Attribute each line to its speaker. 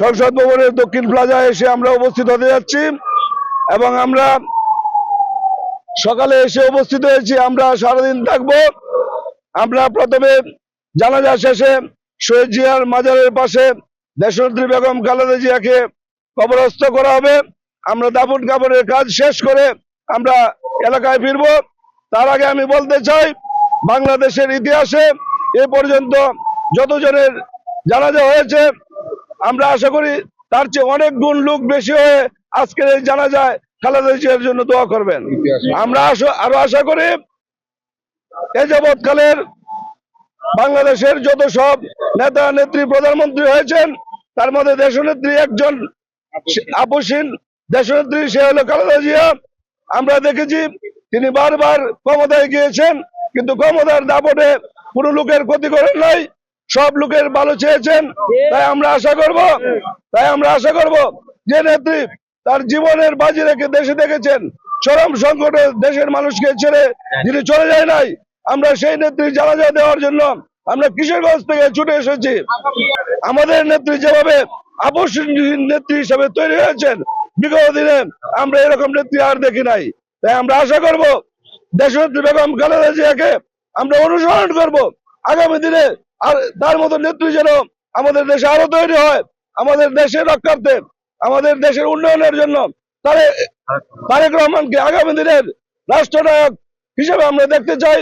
Speaker 1: সংসদ ভবনের দক্ষিণ প্লাজায় এসে আমরা উপস্থিত হতে যাচ্ছি এবং আমরা সকালে এসে উপস্থিত হয়েছি। আমরা সারাদিন থাকব। আমরা প্রথমে জানাজা শেষে শহীদ জিয়ার মাজারের পাশে দেশনেত্রী বেগম খালেদা জিয়াকে কবরস্থ করা হবে। আমরা দাফন কাপড়ের কাজ শেষ করে আমরা এলাকায় ফিরব। তার আগে আমি বলতে চাই, বাংলাদেশের ইতিহাসে এ পর্যন্ত যতজনের জানাজা হয়েছে আমরা আশা করি তার চেয়ে অনেক গুণ লোক বেশি হয়ে আজকের এই জানাজায় খালেদা জিয়ার জন্য দোয়া করবেন। আমরা আরও আশা করি এ বাংলাদেশের যত সব নেতা, নেত্রী, প্রধানমন্ত্রী হয়েছেন, তার মধ্যে দেশনেত্রী একজন আপসীন দেশনেত্রী, সে হলো খালেদা জিয়া। আমরা দেখেছি তিনি বারবার ক্ষমতায় গিয়েছেন, কিন্তু ক্ষমতার দাপটে কোনো লোকের ক্ষতি করেন নাই। সব লোকের ভালো চেয়েছেন, তাই আমরা আশা করব, তাই আমরা আশা করব যে নেত্রী তার জীবনের বাজি রেখে দেশে দেখেছেন। চরম সংকটে দেশের মানুষকে ছেড়ে যিনি চলে যায় নাই। আমরা সেই নেত্রী জানাজা দেওয়ার জন্য আমরা কিশোরগঞ্জ থেকে ছুটে এসেছি। আমাদের নেত্রী যেভাবে আবশ্যক নেত্রী হিসেবে তৈরি হয়েছেন, বিগত দিনে আমরা এরকম নেত্রী আর দেখি নাই। তাই আমরা আশা করব, দেশনেত্রী বেগম খালেদা জিয়াকে আমরা অনুসরণ করব। আগামী দিনে আর তার মতো নেত্রী যেন আমাদের দেশে আরও তৈরি হয়, আমাদের দেশের রক্ষার্থে, আমাদের দেশের উন্নয়নের জন্য। তারে তারেক রহমানকে আগামী দিনের রাষ্ট্রনায়ক হিসেবে আমরা দেখতে চাই।